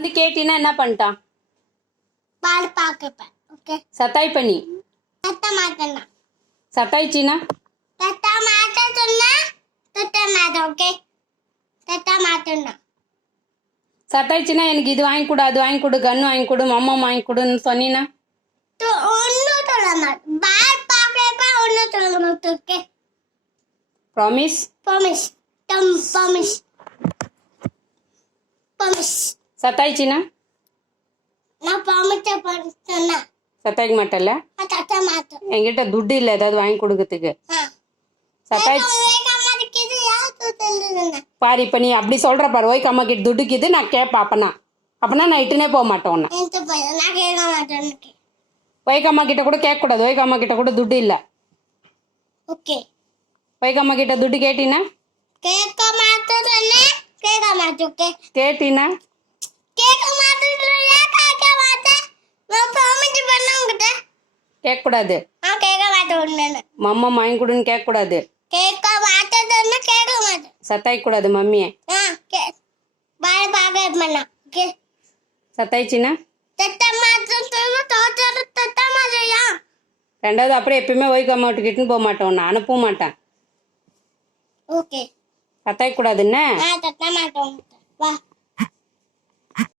வந்து கேட்டினா என்ன பண்ணிட்டான்? பால் பாக்கப்பேன். ஓகே. சத்தாய் பண்ணி தட்ட மாட்டேன்னா சத்தாய்ச்சினா தட்ட மாட்ட சொன்னா தட்ட மாட்டேன். ஓகே. தட்ட மாட்டேன்னா சத்தாய்ச்சினா எனக்கு இது வாங்கி கொடு, அது வாங்கி கொடு, கன்று வாங்கி கொடு, மம்மம் வாங்கி கொடுன்னு சொன்னீன்னா ஒன்றும் சொல்ல மாட்டேன். பால் பாக்கப்ப ஒன்றும் சொல்ல மாட்டேன். Okay. Promise? Promise. Promise. Promise. சத்தாய்ச்சினா நான் ப்ராமிஸ் சொன்னா சத்தாய்க்க மாட்டேல்ல? தட்ட மாட்டேன். என்கிட்ட துட்டு இல்லை ஏதாவது வாங்கி கொடுக்கறதுக்கு. சத்தாய்ச்சி பாரு, இப்போ நீ அப்படி சொல்ற பாரு, ஓய்க்கு அம்மா கிட்ட துட்டுக்குது நான் கேட்பேன். அப்பனா நான் இட்டுனே போக மாட்டேன் உன்னை. ஓய்க்கு அம்மா கிட்ட கூட கேட்கக்கூடாது. ஓய்க்கு அம்மா கிட்ட கூட துட்டு இல்லை. ஓகே. ஓய்க்கு அம்மா கிட்ட துட்டு கேட்டினா கேட்க மாட்டேன். கேட்க மாட்டேன். ஓகே. கேட்டினா கேட்க மாட்டேன். கேட்க மாட்டேன். நான் ப்ராமிஸ் பண்ண உங்ககிட்ட கேட்கக்கூடாது. கேட்க மாட்டேன். ஒன்று மம்மம் வாங்கி கொடுன்னு கேட்கக்கூடாது. கேட்க மாட்டேன். கேட்க மாட்டேன். சத்தாய்க்க கூடாது மம்மியை. பால் பாக்க பண்ணா. ஓகே. சத்தாய்ச்சினா தட்ட மாட்டேன். தட்ட மாட்டேயா? ரெண்டாவது அப்புறம் எப்பயுமே ஓய்க்கு அம்மா கிட்டுன்னு போக மாட்டேன், உன்னை அனுப்பவும் மாட்டேன். ஓகே. சத்தாய்க்க கூடாதுன்னு தட்ட மாட்டேன். வா.